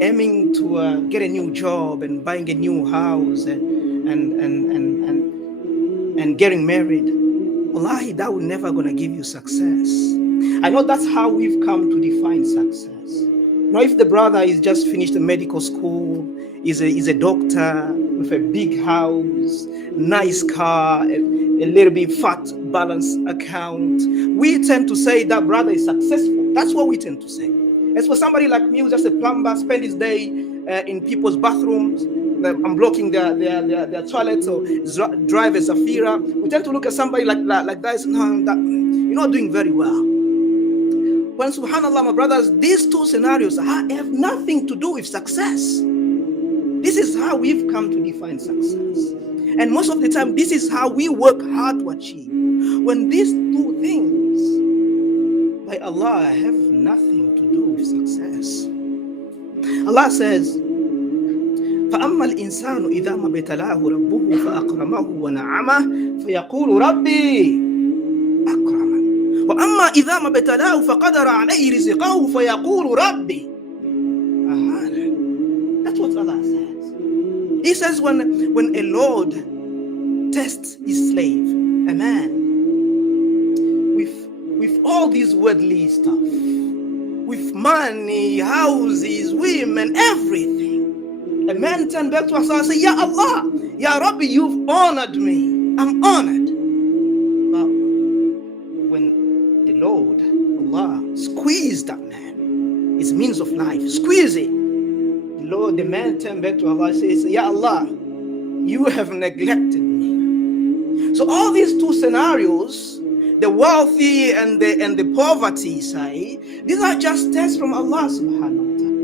aiming to get a new job and buying a new house and getting married, wallahi, that will never gonna give you success. I know that's how we've come to define success. Now, if the brother is just finished a medical school, is a doctor with a big house, nice car, a little bit fat balance account, we tend to say that brother is successful. That's what we tend to say. As for somebody like me who's just a plumber, spend his day in people's bathrooms, unblocking their toilets or drive a Zafira, we tend to look at somebody like that, no, that you're not doing very well. When subhanallah, my brothers, these two scenarios have nothing to do with success. This is how we've come to define success. And most of the time, this is how we work hard to achieve. When these two things, by Allah, have nothing to do with success. Allah says, فَأَمَّا الْإِنسَانُ إِذَا مَا ابْتَلَاهُ رَبُّهُ فَأَكْرَمَهُ وَنَعَمَهُ فَيَقُولُ رَبِّي أَكْرَمَنِ وَأَمَّا إِذَا مَا ابْتَلَاهُ فَقَدَرَ عَلَيْهِ رِزْقَهُ فَيَقُولُ رَبِّي أَهَانَنِ. That's what Allah says. He says when a Lord tests his slave, a man, with all these worldly stuff, with money, houses, women, everything, a man turned back to us and said, Ya Allah, Ya Rabbi, you've honored me. I'm honored. But when the Lord, Allah, squeezed that man, his means of life, squeeze it, the man turned back to Allah and says, Ya Allah, you have neglected me. So all these two scenarios, the wealthy and the poverty side, these are just tests from Allah subhanahu wa ta'ala.